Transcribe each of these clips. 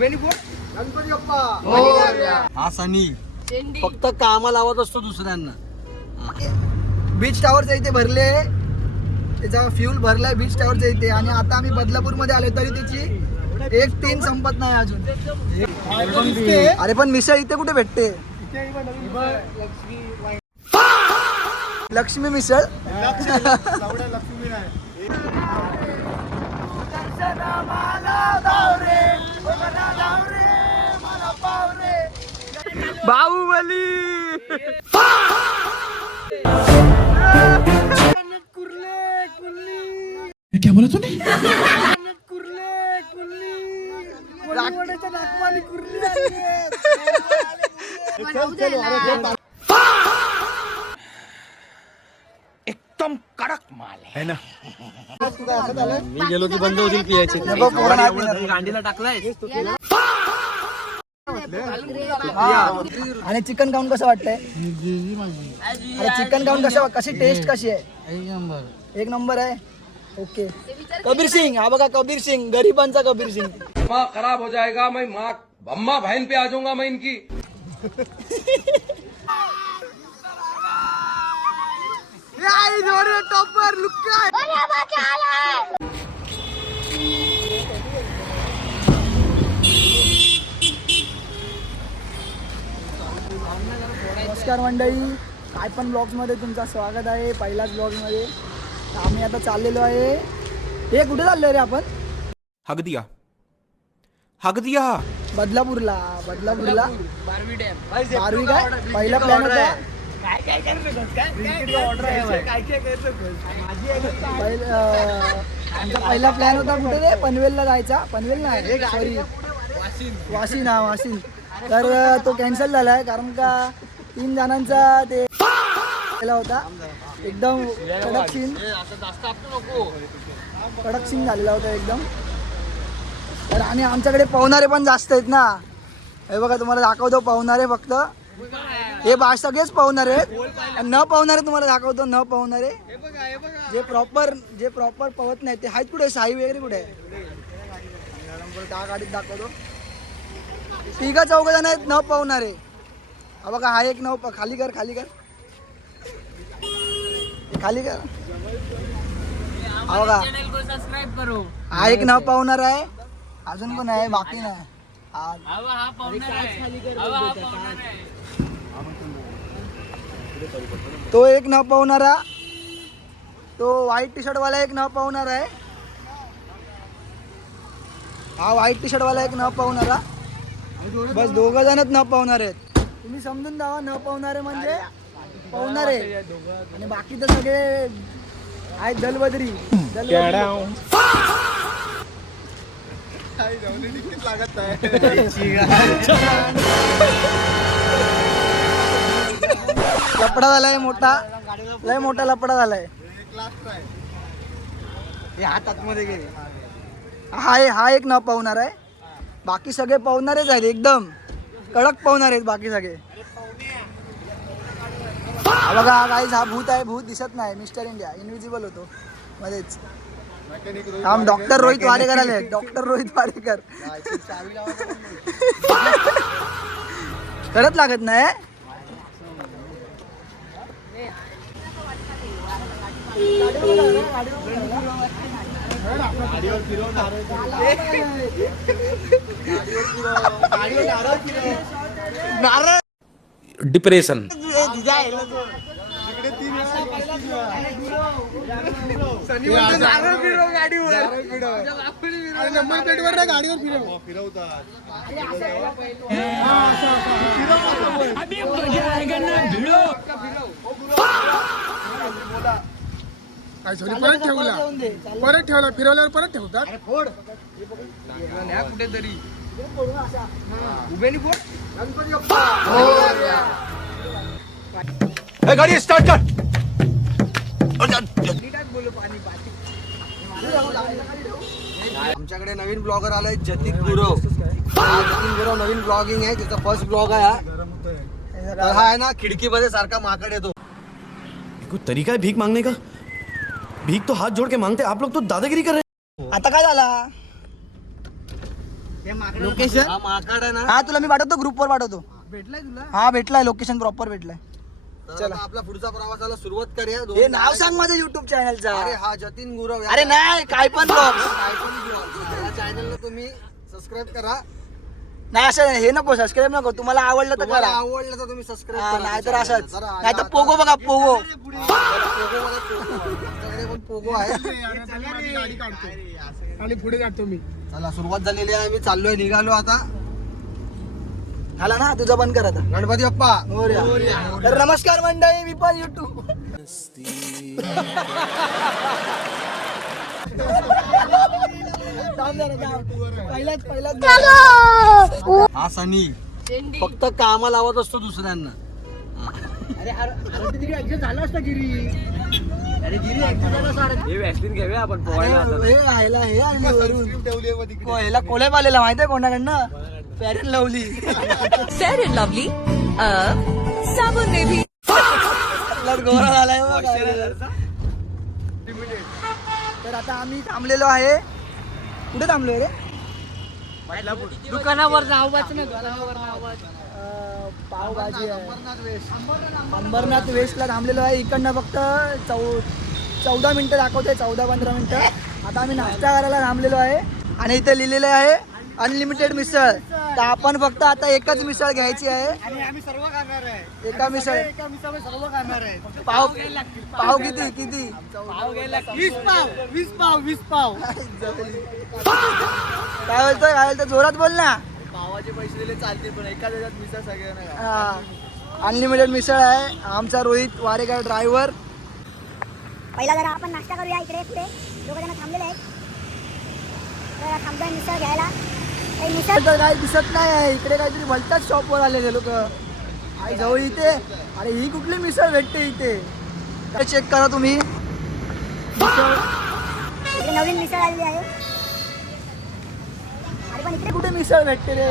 गणपती बाप्पा. हा सनी फक्त कामाला लावत असतो दुसऱ्यांना. बीच टावरच्या इथे भरले, त्याचा फ्यूल भरलाय बीच टावरच्या इथे. आणि आता आम्ही बदलापूर मध्ये आलो तरी त्याची 1-3 संपत नाही अजून. अरे पण मिसळ इथे कुठे भेटते? लक्ष्मी मिसळ. बाहुबली. क्या बोला तूने? एकदम कडक माल है ना. मी गेलो की बंद होतील पियाचे. गांडीला टाकलाय. आणि चिकन खाऊन कसं वाटतंय? अरे चिकन खाऊन कशी टेस्ट कशी आहे? एक नंबर आहे. ओके. कबीर सिंग, हा बघा कबीर सिंग, गरिबांचा कबीर सिंग. माँ खराब हो जाएगा, मैं माँ अम्मा बहन पे आ जाऊंगा मैं इनकी. टॉपर लुक्का. नमस्कार मंडळी, काय पण ब्लॉग्स मध्ये तुमचं स्वागत आहे. पहिल्याच ब्लॉग मध्ये आम्ही आता चाललेलो आहे. हे कुठे चाललोय रे आपण? हग दिया बदलापूरला. 12वी काय पहिला प्लॅन होता. आमचा पहिला प्लॅन होता कुठे रे? पनवेलला जायचा. पनवेल नाही, सॉरी वाशिन. तर तो कॅन्सल झालाय कारण का 3 जणांचा ते होता. एकदम कडक सीन झालेला होता एकदम. तर आणि आमच्याकडे पाहुणारे पण जास्त आहेत ना. हे बघा तुम्हाला दाखवतो पाहुणारे. फक्त हे सगळेच पाहुणारे आहेत. न पाहुणारे तुम्हाला दाखवतो. न पाहुणारे जे प्रॉपर पवत नाही ते आहेत. कुठे साई वगैरे कुठे आहे? त्या गाडीत दाखवतो. 3-4 जण आहेत न पाहुणारे. हा बघा हा एक नव. खाली कर. हा बघा हा एक न पाहुणार आहे. अजून पण आहे, बाकी नाही. तो एक न पाहुणारा, तो व्हाईट टी शर्ट वाला एक न पाहुणार आहे. हा व्हाईट टी शर्ट वाला एक न पाहुणारा. बस 2 जणच न पाहुणार आहेत. तुम्ही समजून जावा. न पाहुणारे म्हणजे पाहुणारे आणि बाकी तर सगळे आहेत दलबदरी. लपडा झालाय मोठा, लय मोठा लपडा झालाय. हातात मध्ये गेले. हा एक न पाहुणार आहे. बाकी सगळे पाहुणारेच आहेत. एकदम कडक पाहुणार आहेत बाकी सगळे. बघा गाईज, हा भूत आहे. भूत दिसत नाही. मिस्टर इंडिया इनविजिबल होतो मध्येच. काम डॉक्टर रोहित वाडेकर आले. डॉक्टर रोहित वाडेकर. करत लागत नाही. डिप्रेशन. नंबर प्लेटवर गाडीवर फिरवतात. परत ठेवला फिरवल्यावर परत ठेवतात. कुठेतरी गाड़ी स्टार्ट कर. आमच्याकडे नवीन ब्लॉगर आलाय जतिन गुरव. जतिन गुरव नवीन ब्लॉगिंग आहे. त्याचा फर्स्ट ब्लॉग आहे हा आहे ना. खिडकीमध्ये सारखा माकड येतो. कोई तरीका है भीख मांगने का? भीख तो हाथ जोड़ के मांगते, आप लोग तो दादागिरी कर रहे हैं. आता काय झाला? लोकेशन हा तुला मी पाठवतो, ग्रुपवर पाठवतो. भेटलाय तुला? हा भेटलाय, लोकेशन प्रॉपर भेटलाय. चला आपला पुढचा प्रवासाला सुरुवात करूया. हे नाव सांग माझ्या युट्यूब चॅनलचा. अरे हा जतीन गुरव. अरे नाही काय पण ब्लॉग. या चॅनलला तुम्ही सबस्क्राईब करा. नाही असं हे नको, सबस्क्राईब नको. तुम्हाला आवडलं तर तुम्हाला करा, आवडलं तर तुम्ही सबस्क्राईब करा. नाही तर असंच. नाही तर पोगो बघा, पोगो. आमच्याकडे पण पोगो आहे. आणि पुढे जातो मी. चला सुरुवात झालेली आहे. मी चाललोय, निघालो आता. झाला ना तुझं बंद कर आता. गणपती बाप्पा. तर नमस्कार मंडळी, मी पण युट्यूब. पहिलाच हा सनी फक्त कामा लावत असतो दुसऱ्यांना. झालं असतं गिरी. अरे गिरी हे वॅसलीन घेऊया आपण ह्याला कोलेब आलेला माहितीये कोणाकडनं? Fair and lovely. Fair and lovely साबुन ने भी गोरा झालाय बघ. तर आता आम्ही थांबलेलो आहे. कुठे थांबलोय रे? दुकानावर पावभाजी आहे. अंबरनाथ वेस्टला थांबलेलो आहे. इकडनं फक्त 14 मिनिटं दाखवते, 14-15 मिनिटं. आता आम्ही नाश्ता करायला थांबलेलो आहे आणि इथे लिहिलेलं आहे अनलिमिटेड मिसळ. तर आपण फक्त आता एकच मिसळ घ्यायची आहे. आणि आम्ही सर्व खाणार आहे. एका मिसळ एका मिसळ सर्व खाणार आहे. पाव किती 20 पाव. काय बोलतोय जोरात बोल ना. पावाचे पैसे दिले चालतील, पण एका दिवसात मिसळ सगळ्यांना. अनलिमिटेड मिसळ आहे. आमचा रोहित वारेकर ड्रायव्हर. पहिला जरा आपण नाश्ता करूया. इकडे पुढे दोघ जण थांबलेले आहेत. तर थांबतोय मिसळ घ्यायला. मिसळ तर काही दिसत नाही आहे इकडे. काहीतरी भलताच शॉपवर आलेले लोक. आई जवळ इथे. अरे ही कुठली मिसळ भेटते इथे? काय चेक करा तुम्ही. मिसळ इकडे नवीन मिसळ आलेली आहे. अरे पण इकडे कुठे मिसळ भेटते रे?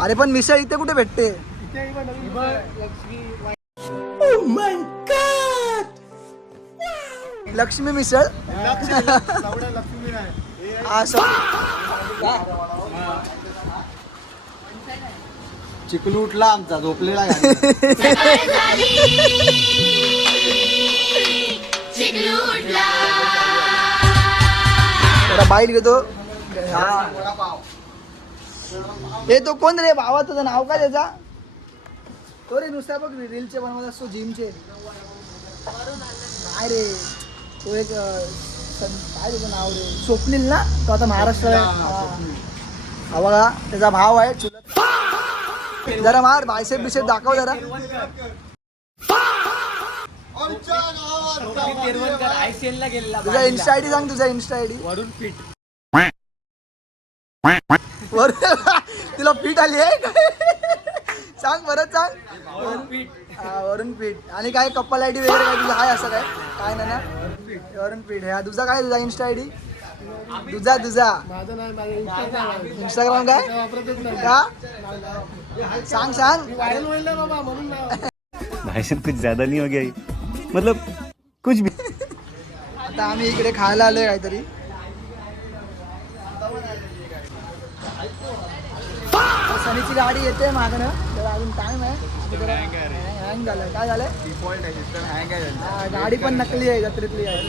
अरे पण मिसळ इथे कुठे भेटते? लक्ष्मी मिसळ. चिकलू उठला आमचा, झोपलेला आहे. बाईट घेतो. हे तो कोण रे भावा? तुझं नाव काय त्याचा? तो रे नुसता बघ रीलचे बनवत असतो जिमचे. काय रे तो एक काय त्याचं नाव रे? स्वप्नील ना? तो आता महाराष्ट्रात. हा बघा त्याचा भाव आहे चुलत. जरा मार बायसेप बिसेप दाखव जरा. तुझा इन्स्टा आयडी सांग. तुझा इन्स्टा आयडी वरून फिट. तुला फिट आली आहे सांग परत सांग. वरून फिट. आणि काय कपल आयडी वगैरे काय तुझा आहे असं काय नाही ना? वरून फिट. हा तुझा काय? तुझा इन्स्टा आयडी तुझा इंस्टाग्राम काय का? सांग. भाषण कुछ ज्यादा नहीं हो गया ये? मतलब कुछ भी. आता आम्ही इकडे खायला आलोय काहीतरी. सनीची गाडी येते मागणं. त्याला अजून टाइम आहे. हँग झालंय. काय झालंय? गाडी पण नकली आहे, जत्रेतली आहे.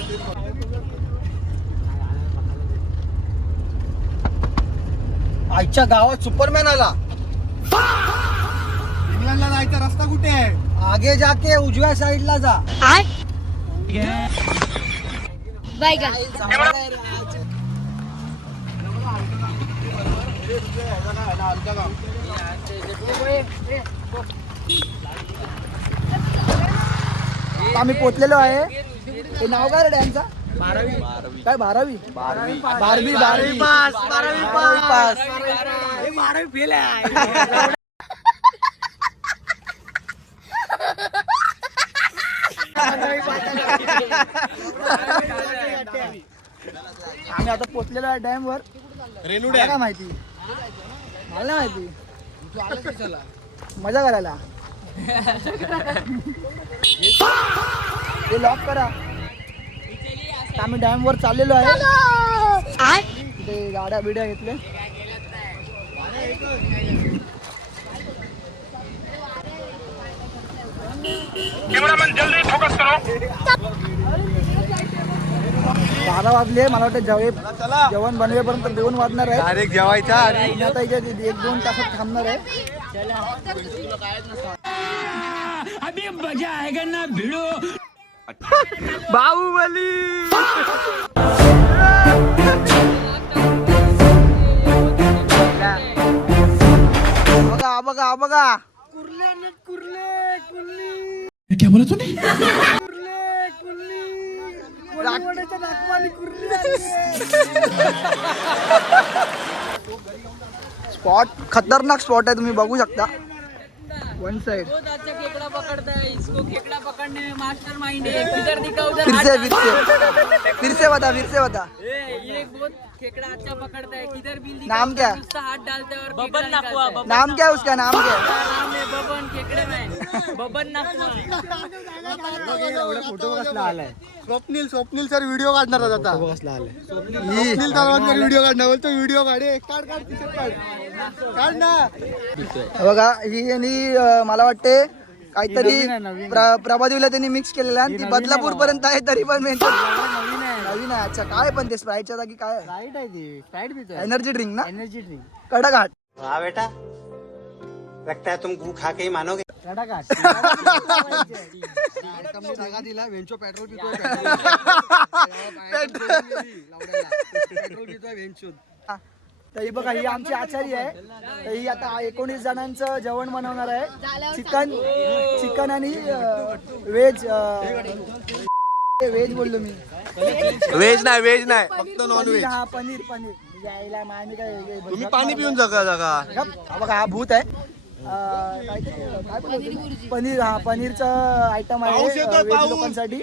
आईच्या गावात सुपरमॅन आला. इंग्लंडला जायचा रस्ता कुठे आहे? आगे जाके उजव्या साईडला जा. आम्ही पोचलेलो आहे. हे नाव काय रे डॅमचा? काय 12वी पास फेल आहे. आम्ही आता पोचलेलो आहे डॅम वर. काय माहिती? मला नाही माहिती. मजा करायला. हे लॉक करा. आता आम्ही डॅम वर चाललेलो आहे. इथे गाड्या बिड्या घेतल्या. बारा वाजले. मला वाटतं जेवण बनवेपर्यंत 2 वाजणार आहे. डायरेक्ट जेवायचा आणि आता इथे 1-2 तासात थांबणार आहे. बाहुबली बघा बघा बघा. क्या बोला तूने? स्पॉट खतरनाक स्पॉट आहे, तुम्ही बघू शकता. वन साइड खेकड़ा पकड़ता है, इसको खेकड़ा पकड़ने में मास्टर माइंड है. किधर दिखा उधर फिर हाथ से डालता फिर से बता. है. ये बहुत खेकड़ा अच्छा पकड़ता है. किधर भी दिखा नाम क्या है? उसका हाथ डालता है और बबन नाकुआ. नाम क्या है उसका? नाम क्या है? नाम है बबन. खेकड़े में बबन नाकुआ. फोटो कसला आलाय? स्वप्नील सर व्हिडिओ काढणार आहेत आता. कसला आलाय? स्वप्नील सर्वांवर व्हिडिओ काढणार बोलतो. व्हिडिओ काढे. काढ तिथे काढ ना. बघा ही आणि मला वाटते काहीतरी प्रभादेवीला त्यांनी मिक्स केलेलं आहे. ती बदलापूर पर्यंत आहे तरी पण नवीन आहे. अच्छा काय पण ते स्प्राईटच्या जागी काय आहे? राईट आहे ती. राईट पितो. एनर्जी ड्रिंक ना? Energy drink. कडघाट. हाँ बेटा, लगता है तुम गू खा के ही मानोगे. जागा दिला वेंचो पेट्रोल पितोय. पेट्रोल पितोय वेंचो. तरी बघा ही आमची आचारी आहे. तर ही आता 19 जणांचं जेवण बनवणार आहे. चिकन आणि व्हेज बोललो मी. व्हेज नाही फक्त नॉन व्हेज. हा पनीर यायला आम्ही काय तुम्ही पाणी पिऊन जगा. हा बघा हा भूत आहे. काय पनीर. हा पनीरचं आयटम आहे व्हेज लोकांसाठी.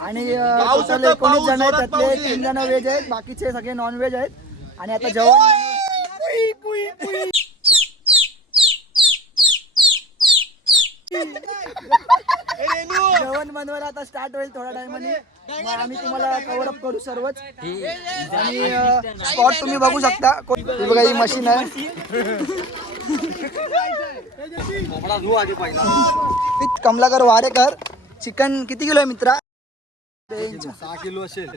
आणि टोटल 19 जण आहेत, त्यातले 3 जण व्हेज आहेत, बाकीचे सगळे नॉन व्हेज आहेत. आणि आता जेवण बनवायला आता स्टार्ट होईल थोड्या टाइमने. मग आम्ही तुम्हाला कव्हर अप करू सर्वच. आणि स्पॉट तुम्ही बघू शकता. ही बघा ही मशीन आहे. कमलाकर वारेकर. चिकन किती किलो आहे मित्रा? 6 किलो असेल.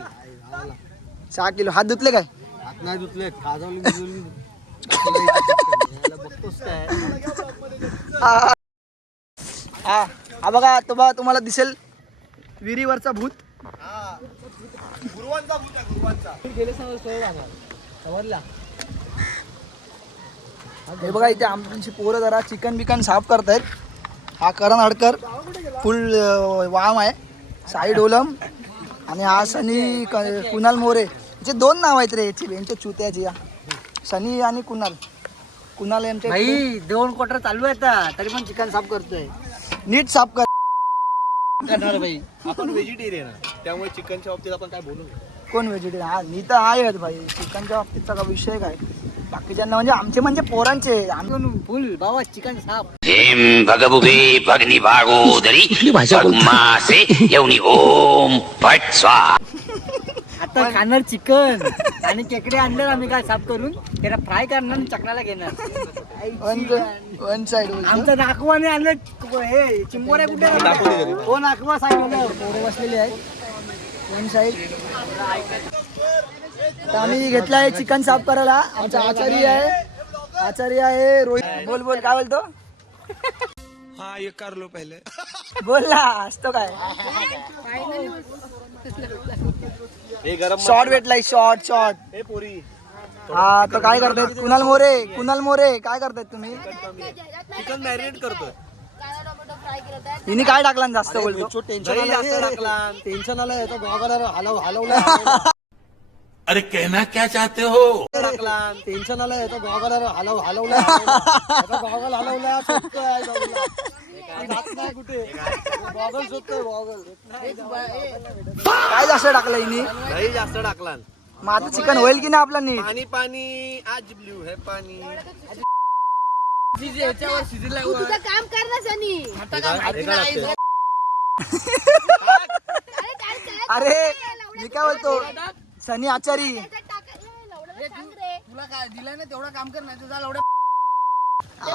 6 किलो. हात धुतले काय? हात नाही धुतले. बघतोस काय? हा बघा तुम्हाला दिसेल विहिरीवरचा भूत. गुरुवांचा भूत आहे, गुरुवांचा. हे बघा इथे आमची पोरं जरा चिकन बिकन साफ करतायत. हा करण हडकर फुल वाम आहे. साईड ओलम आणि हा सनी कुणाल मोरे. याचे 2 नाव आहेत रे याची यांच्या चुत्याची. सनी आणि कुणाल यांचे भाई 2 क्वार्टर चालू आहेत तरी पण चिकन साफ करतोय. नीट साफ करणार भाई. आपण व्हेजिटेरियन आहे त्यामुळे चिकनच्या बाबतीत आपण काय बोलू. कोण व्हेजिटेरियन? हा मी तर आहे भाई. चिकनच्या बाबतीतचा का विषय काय? बाकीच्यांना म्हणजे पोरांचे फुल बाबा चिकन साफ. भगवुगे भगनी भागोदरी भगमासे येऊनी ओम फट स्वाहा. आता खाणार चिकन आणि खेकडे आणले आम्ही काय साफ करून त्याला फ्राय करणार आणि चकण्याला घेणार. One side. आमचं नाकवाने आणलं. हे चिंबोऱ्या कुठे? हो नाकवा सांगितलं. पोरं बसलेले आहेत वन साइड. तर आम्ही घेतलाय चिकन साफ करायला. आमचा आचार्य आहे रोहित. बोल काय बोलतो? हाँ ये कर लो पहले. बोल ना. असतो काय? शॉर्ट भेटलाय. शॉर्ट. हे पोरी हा तर काय करतायत? कुणाल मोरे काय करतायत तुम्ही? चिकन मॅरिनेट करतोय. हिने काय टाकला जास्त बोलतो? टेन्शन आलं याचा गॉगल हलवला. अरे कहना क्या चाहते हो? टेन्शन आलं याचा गॉगल हलवला. गॉगल हलवला. कुठे गॉगल शोधतोय? गॉगल काय जास्त टाकलं हिने? दही जास्त टाकला. मग आता चिकन होईल की नाही आपला नीट? पाणी आज ब्ल्यू है पाणी. तुझं काम कर ना सनी. अरे मी काय बोलतो सनी आचारी तुला काय दिलं ना तेवढं काम कर नाही तुझा लवडा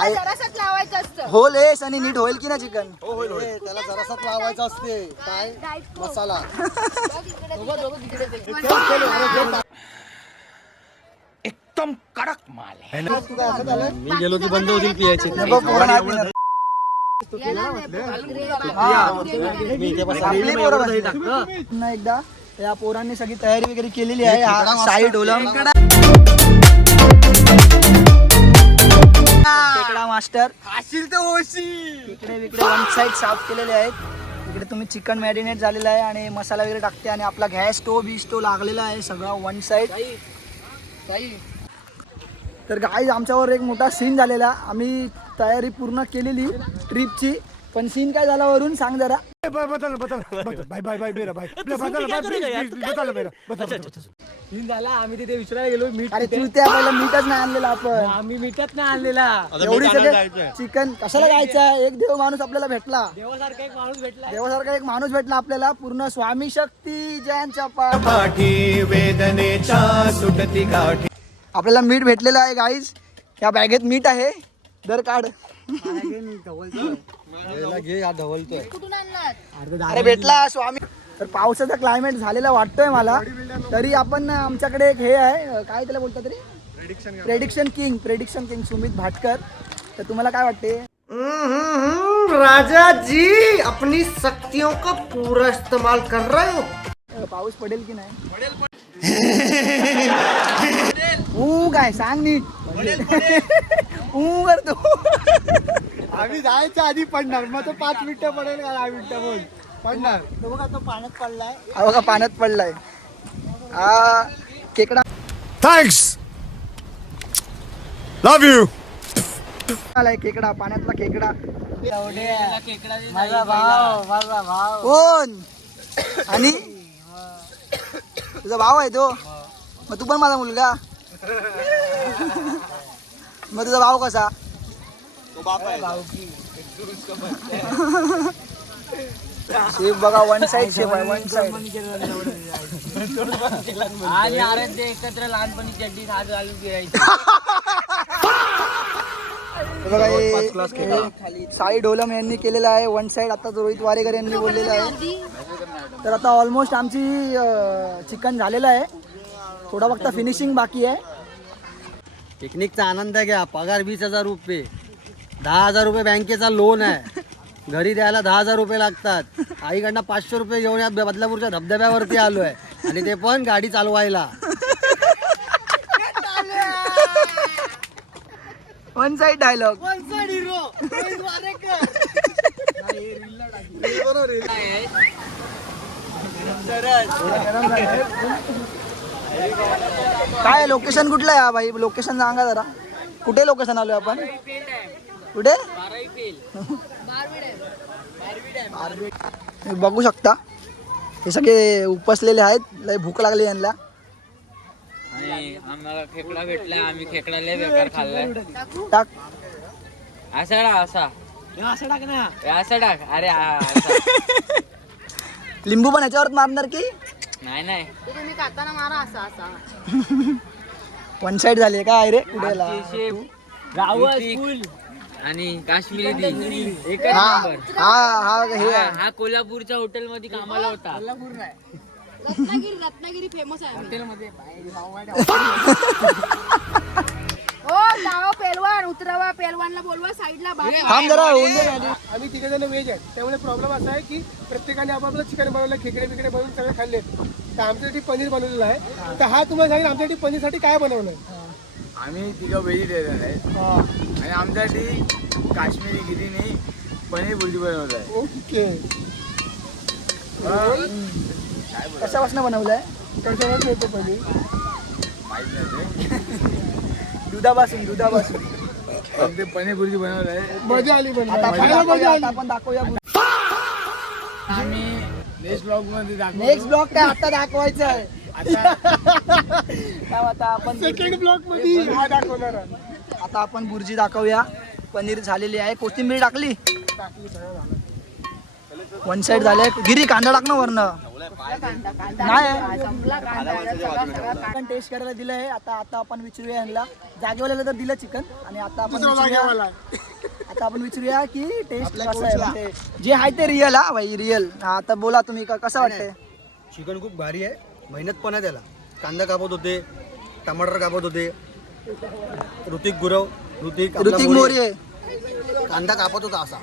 जरासच लावायचं असतं. होल ए सनी नीट होईल की ना चिकन त्याला जरासाच लावायचं असते काय मसाला एकदम कड़क माल है मी गेलो की बंद होतील पियाचे बघ, पोरं नाही पिणार. आपली पोरं बसली. पुन्हा एकदा या पोरांनी सगळी तयारी वगैरे केलेली आहे. हा साई ढोलम खेकडा मास्टर इकडे विकडे वन साइड साफ केलेले आहेत. इकडे तुम्ही चिकन मॅरिनेट झालेलं आहे आणि मसाला वगैरे टाकते आणि आपला गॅस स्टोव लागलेला आहे सगळा वन साइड. तर गाईज आमच्यावर एक मोठा सीन झालेला. आम्ही तयारी पूर्ण केलेली ट्रिपची पण सीन काय झाला वरून सांग जरा. सीन झाला आम्ही तिथे विचारायला गेलो मीठ अरे तू त्या पहिला मीठच नाही आणलेला आपण. आम्ही मीठच नाही आणलेला एवढी सगळे चिकन कशाला जायचं. एक देव माणूस आपल्याला भेटला. देवासारखा एक माणूस भेटला देवासारखा एक माणूस भेटला आपल्याला. पूर्ण स्वामी शक्ती जयांच्या पाठी वेदनेच्या सुटती गाठी. आपल्याला मीठ भेटलेलं आहे गाईज. या बॅगेत मीठ आहे. दर काढ. कुठून आणलात? अरे भेटला स्वामी. तर पावसाचा क्लायमेट झालेला वाटतोय मला. तरी आपण आमच्याकडे एक हे आहे काय त्याला बोलतात तरी प्रेडिक्शन किंग सुमित भाटकर. तर तुम्हाला काय वाटते. राजा जी अपनी शक्तियों का पूरा इस्तेमाल कर रहे हो. पाऊस पडेल की नाही. काय सांग नीट. करतो. आम्ही जायच्या आधी पडणार मग तो 5 मिनिटं पडेल का 10 मिनिटं बोल पडणार. तो बघा तो पाण्यात पडलाय. हा बघा पाण्यात पडलाय. हा खेकडा थँक्स लव्ह यू. आलाय खेकडा पाण्यातला खेकडा. माझा भाव कोण आणि तुझा भाव आहे तो. मग तू पण माझा मुलगा. मग तुझा भाव कसा. शेप बघा वन साइड शेप आहे वन साइड. आणि आराध्य एकत्र लहानपणी चड्डी हात घालून फिरायची. बघा हे साई ढोलम यांनी केलेलं आहे वन साइड. आता रोहित वारेकर यांनी बोललेलं आहे. तर आता ऑलमोस्ट आमची चिकन झालेलं आहे. थोडा फक्त फिनिशिंग बाकी आहे. पिकनिकचा आनंद घ्या. पगार 20,000 रुपये. 10,000 रुपये बँकेचा लोन आहे. घरी द्यायला 10,000 रुपये लागतात. आईकडनं 500 रुपये घेऊन या बदलापूरच्या धबधब्यावरती आलोय आणि ते पण गाडी चालवायला. One side dialogue. काय लोकेशन कुठलं आहे भाई. लोकेशन सांगा जरा. कुठे लोकेशन आलोय आपण. कुठे बघू शकता हे सगळे उपसलेले आहेत. लय भूक लागली यांना. आम्हाला खेकडा भेटला. आम्ही खेकडा लय बेकार खाल्लाय. टाक असा टाक असा. असं टाक ना. असा टाक. अरे लिंबू पण ह्याच्यावर मारणार की नाही तुम्ही खाताना मारा असा असा. वन साइड झाली काय रे. कुठे गावस आणि काश्मीरी दी एकच हा नंबर. हा हे आहे. हा कोल्हापूरच्या हॉटेल मध्ये कामाला होता. रत्नागिरी फेमस आहे हॉटेलमध्ये. हो जावा पेलवान उतरवा. पेलवानला बोलवा साईडला. थांब जरा होऊन दे ना. आम्ही 3 जण व्हेज आहे त्यामुळे प्रॉब्लेम असा आहे की प्रत्येकाने आपापलं चिकन बनवलं खेकडे बिकडे बनवून सगळे खाल्ले. तर आमच्यासाठी पनीर बनवलेलं आहे. तर हा तुम्हाला सांगेल आमच्यासाठी पनीरसाठी काय बनवलं. आम्ही तिघं व्हेजिटेरियन आहे आणि आमच्यासाठी काश्मीरी गिरीने पनीर भुर्जी बनवत आहे. ओके कशापासून बनवलंय. कशावर येतो पनीर दुधापासून ते पनीर भुर्जी बनवत आहे. मजा आली पण आता आपण दाखवूया. आम्ही नेक्स्ट ब्लॉग मध्ये नेक्स्ट ब्लॉग काय आता दाखवायचं आहे. आता आपण सेकंड ब्लॉक मध्ये हा दाखवणार. आता आपण भुर्जी दाखवूया. पनीर झालेली आहे. कोथिंबीर टाकली. वन साइड झाले. गिरी कांदा टाक ना वरनं. नाही चिकन टेस्ट करायला दिलंय. आता आपण विचारूया यांना. जागेवाल्याला तर दिलं चिकन आणि आता आपण विचारूया की टेस्ट कसं आहे. म्हणजे जे आहे ते रिअल हा भाई रिअल. हा आता बोला तुम्ही कसं वाटतंय. चिकन खूप भारी आहे. मेहनत पण आहे त्याला. कांदा कापत होते, टमाटर कापत होते. ऋतिक मोरे कांदा कापत होता असा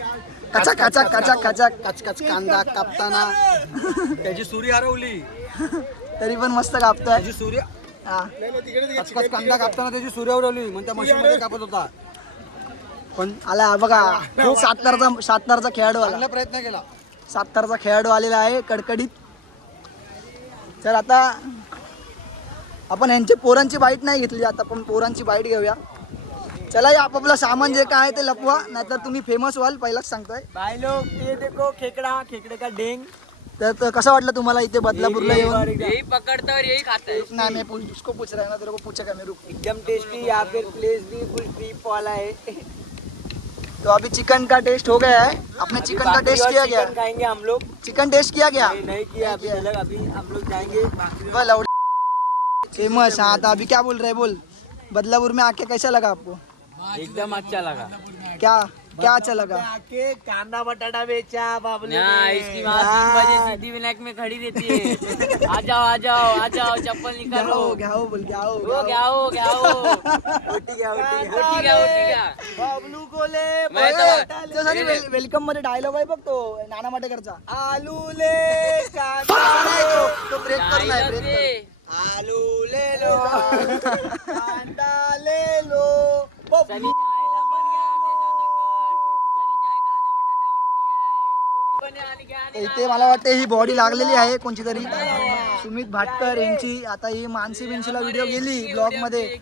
कचाक कचाक कचाक कचाक कचकच कांदा कापताना त्याची सुरी हरवली तरी पण मस्त कापतोय. त्याची सूर्य हा कचकच कांदा कापताना त्याची सूर्य हरवली म्हणून त्या मशीन मध्ये कापत होता. पण आला बघा सातारचा खेळाडू आला. चांगला प्रयत्न केला. सातारचा खेळाडू आलेला आहे कडकडीत. तर आता आपण यांची पोरांची बाईट नाही घेतली. आता आपण पोरांची बाईट घेऊया. चला या आपापलं सामान जे काय आहे ते लपवा नाहीतर तुम्ही फेमस व्हाल. पहिलाच सांगतोय भाई लोग ये देखो खेकडे का डेंग. तर कसं वाटलं तुम्हाला इथे बदलापूरला येऊन. यही पकड़ता है और यही खाता है. नाही मैं उसको पूछ रहा है ना तेरे को पूछा क्या मैं रुक. एकदम टेस्टी. यहाँ पे प्लेस भी फुल ट्रिप वाला है. तो अभी चिकन का टेस्ट हो गया है. आपने चिकन का टेस्ट किया गया. चिकन खाएंगे हम लोग. चिकन टेस्ट किया गया. नहीं किया अभी अलग. अभी हम लोग जाएंगे. फेमस. हाँ तो अभी क्या बोल रहे हैं बोल. बदलापुर में आके कैसा लगा आपको. एकदम अच्छा लगा. क्या अच्छा लगा. कांदा बटाटा बेचा बाबले ने. इसकी माँ 3 बजे सिद्धिविनायक में खड़ी रहती है. आ जाओ चप्पल निकालो. घ्याओ बोल घ्याओ. बाबलू कोले वेलकम मध्ये डायलॉग आहे बघ तो नाना माटेकरचा. आलू ले तो ब्रेक कर नाही ब्रेक कर. आलू ले लो. कांदा ले लो. चली चायला पण घ्या. चली चाय कांदा बटाट्यावर फ्री आहे. इथे मला वाटतं ही बॉडी लागलेली आहे कोणची तरी सुमित भाटकर यांची. आता ही मानसी बिन्सीला व्हिडिओ गेली ब्लॉग मध्ये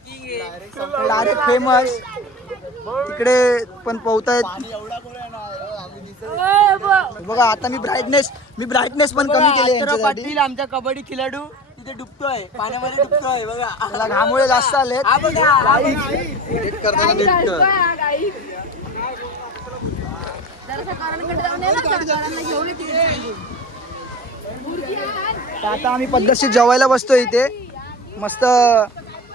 डायरेक्ट फेमस. तिकडे पण पोहतायत बघा. आता मी ब्राईटनेस पण कमी केली यांच्यासाठी. पाटील आमचा कबड्डी खेळाडू तिथे डुबतोय पाण्यामध्ये डुबतोय बघा. त्याला घामुळे जास्त आले. आता आम्ही पद्धतशीर जेवायला बसतो इथे. मस्त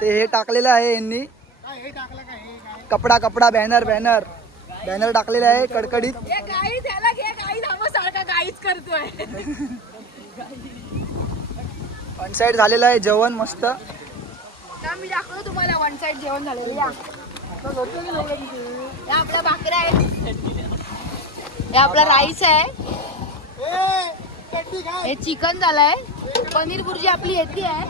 ते हे टाकलेलं आहे यांनी कपडा बॅनर टाकलेला आहे कडकडीत. वन साइड झालेलं आहे जेवण मस्त. मी दाखवतो तुम्हाला वन साइड जेवण झालेलं. या आपल्या भाकऱ्या आहेत. हे आपला राईस आहे. हे चिकन झालंय. पनीर भुर्जी आपली येते आहे.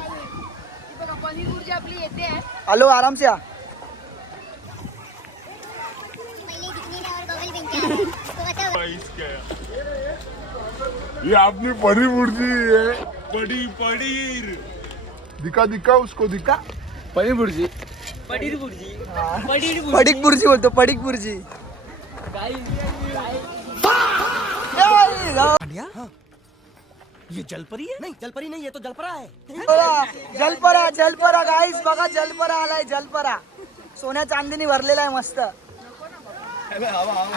बघा पनीर भुर्जी आपली येते आहे. आलो आराम से. ये आपने पनीर भुर्जी है. पनीर दिखा उसको दिखा. पनीर भुर्जी पडीक बुर्जी बोलतो. पडीक बुर्जी. ये जलपरी है. नहीं जलपरी नहीं, ये तो जलपरा है. जलपरा गाईस बघा. जलपरा आलाय. जलपरा सोन्या चांदीनी भरलेला आहे मस्त.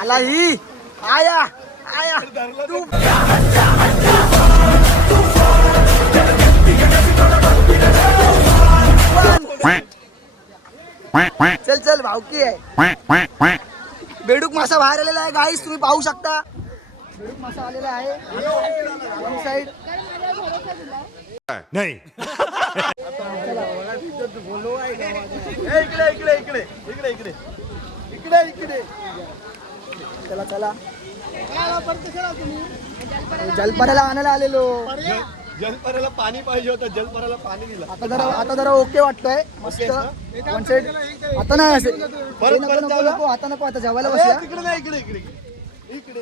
आला ही आया तू. चल भावकी आहे. बेडूक मासा बाहेर आलेला आहे गाईस तुम्ही पाहू शकता. बेडूक मासा आलेला आहे वन साइड. नहीं इकडे चला जलपऱ्याला आणायला आलेलो. जलपराला पाणी पाहिजे होतं. जलपराला पाणी दिलं. आता जरा ओके वाटतंय मस्त वन साइड. आता नाही असे नको आता जेवायला बसूया.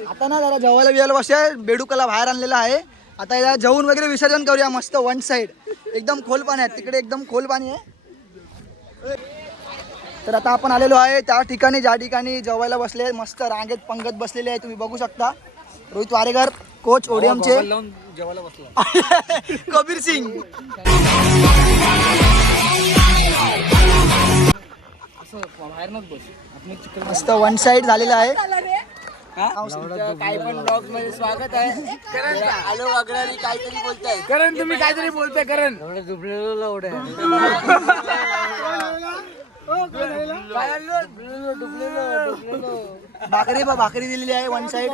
आता ना जरा जेवायला बसूया. बेडूकाला बाहेर आणलेला आहे. आता याला जेवून वगैरे विसर्जन करूया मस्त वन साइड. एकदम खोल पाणी आहे तिकडे. एकदम खोल पाणी आहे. तर आता आपण आलेलो आहे त्या ठिकाणी ज्या ठिकाणी जेवायला बसले. मस्त रांगेत पंगत बसलेली आहे तुम्ही बघू शकता. रोहित वारेकर कोच ओडियमचे. जेवायला बसला कबीर सिंग. मस्त वन साइड झालेला आहे. काही पण ब्लॉग मध्ये स्वागत आहे. आलो वगैरे काहीतरी बोलताय. करण तुम्ही काहीतरी बोलताय करण. दुबलेलो लवडे भाकरी दिलेली आहे वन साइड.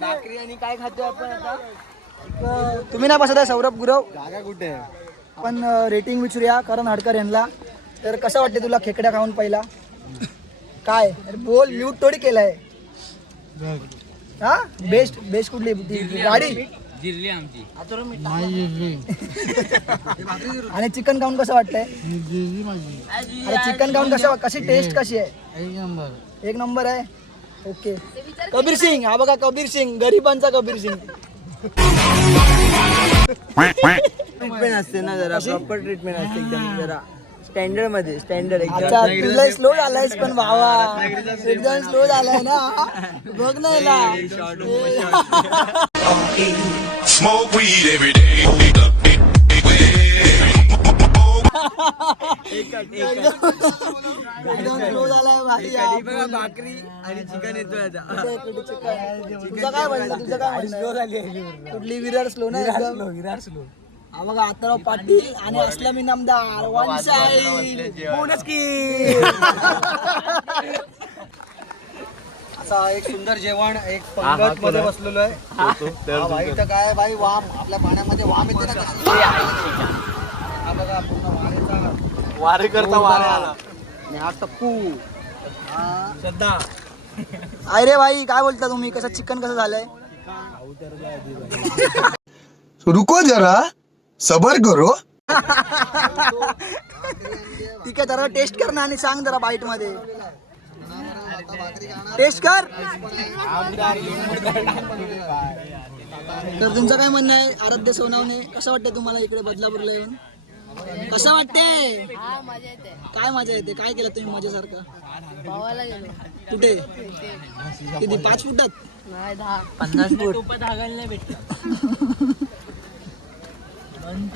भाकरी आणि काय खातोय आपण आता? तुम्ही नाही बसत आहे सौरभ गुरव. जागा कुठे आहे? आपण रेटिंग विचारूया करण हडकर यांना. तर कसं वाटते तुला खेकड्या खाऊन पहिला? काय अरे बोल, म्यूट थोडी केलाय. हा बेस्ट कुठली ती गाडी? जिरली आमची. आणि चिकन खाऊन कसं वाटतंय? अरे चिकन खाऊन कशी टेस्ट कशी आहे? एक नंबर आहे. ओके. कबीर सिंग, हा बघा कबीर सिंग, गरिबांचा कबीर सिंग. ट्रीटमेंट असते ना जरा, प्रॉपर ट्रीटमेंट असते एकदम जरा स्टँडर्ड मध्ये स्टँडर्ड अच्छा तुला स्लो झालायस पण भावा, एकदम स्लो झालाय ना. बघ ना याला. Smoke weed every day. एकदम स्लो झालाय भाई. भाकरी आणि चिकन येतोय आता. तुझं काय म्हणलं? स्लो झाली कुठली? विरार स्लो ना एकदम. विरार स्लो. हा बघा आत्ताराव पाटील आणि Aslam Inamdar one side. Bonus की असा एक सुंदर जेवण एक पंगत मध्ये बसलेलो आहे. हा भाई तर काय भाई वाम आपल्या पाण्यामध्ये वाम येते ना. हा बघा पूर्ण वारेचा वारे करता वारे आला. आणि हा टप्पू श्रद्धा. अरे भाई काय बोलता तुम्ही? कसं चिकन कसं झालंय? रुको जरा सबर करो. ठीक आहे जरा टेस्ट कर ना आणि सांग जरा बाईट मध्ये. टेस्ट कर. तर तुमचं काय म्हणणं आहे आराध्य सोनावणे? कसं वाटतं तुम्हाला इकडे बदलापूरला येऊन? कसं वाटते? काय मजा येते? काय केलं तुम्ही मजेसारखं? भावाला गेलो. कुठे? किती? 5 फुटात? नाही 10. 50 फूट नाही भेटत.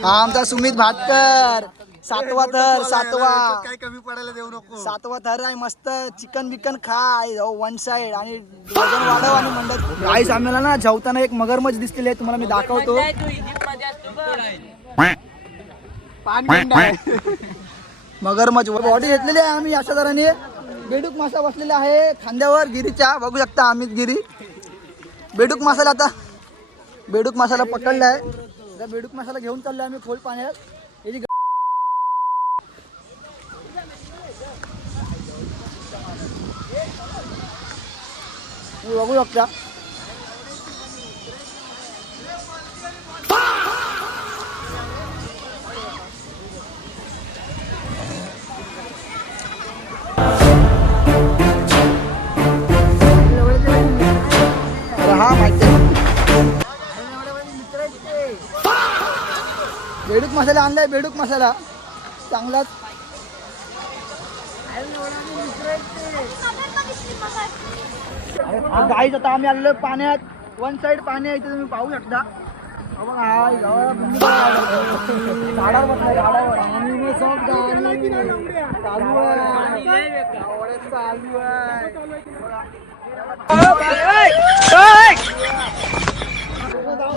हा आमचा सुमित भाटकर. सातवा काय कमी पडायला देऊ नको. सातवा थर आहे. मस्त चिकन बिकन खाय वन साइड आणि वजन वाढव आणि मंडळ. गाईस आम्हाला ना जेवताना एक मगरमच्छ दिसलेली आहे, तुम्हाला मी दाखवतो. तू इजिप्त मध्ये असतो बघ. मगरमच्छ बॉडी घेतलेली आहे आम्ही अशा तऱ्हेने. बेडूक मासा बसलेला आहे खांद्यावर गिरीच्या. बघू शकता अमित गिरी. बेडूक मासाला आता बेडूक मासाला पकडला आहे. त्या बेडूक मासाला घेऊन चाललोय आम्ही खोल पाण्यात. याची बघू शकता. हा माहिती बेडूक मसाला आणलाय. बेडूक मसाला चांगलाच. गाईच आता आम्ही आलेलो पाण्यात. वन साइड पाणी आहे इथे तुम्ही पाहू शकता. झाडावर बसलाय झाडावर. चालू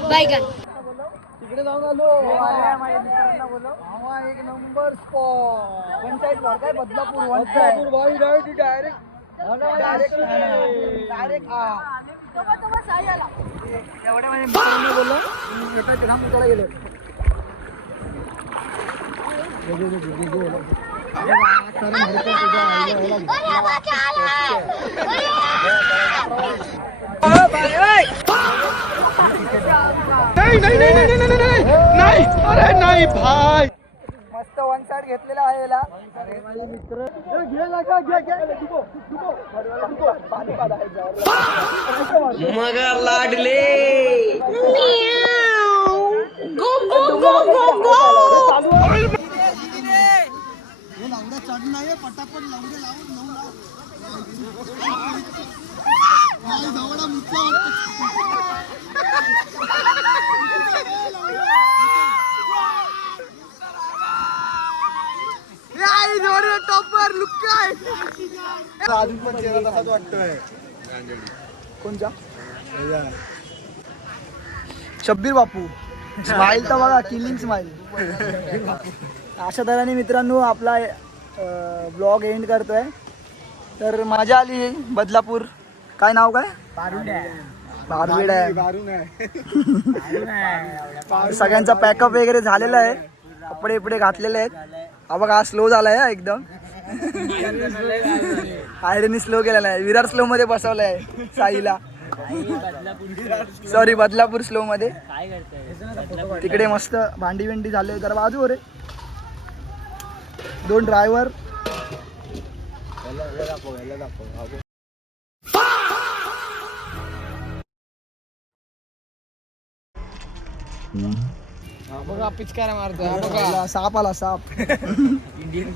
बायगन. तिकडे जाऊन आलो. एक नंबर स्पॉट. वन साइड वर काय बदलापूर वन साइड भाई. डायरेक्ट एवढ्या म्हणजे मित्रांनी बोललो उचला गेलो. नाही भाई मस्त वन साइड घेतलेला आहे याला. मित्र मगर लाडले. चढ नाही पटापट लावडे लावून टॉपर लुक काय. अजून पण चेहरा तसाच वाटतोय. कोणचा शब्बीर बापू स्माइल तर बघा किलिंग स्माइल. अशा तऱ्हेने मित्रांनो आपला ब्लॉग एंड करतोय. तर मजा आली बदलापूर. काय नाव काय बारुड आहे. सगळ्यांचा पॅकअप वगैरे झालेला आहे. कपडे बिपडे घातलेले आहेत. हा बघा हा स्लो झालाय हा एकदम. आयरनी स्लो केलेला आहे. विरार स्लो मध्ये बसवलाय आहे साईला. सॉरी बदलापूर स्लो मध्ये. तिकडे मस्त भांडी बिंडी झाले जरा बाजू रे. 2 ड्रायव्हर. बघा पिचकारा मारतो. साप आला साप. इंडियन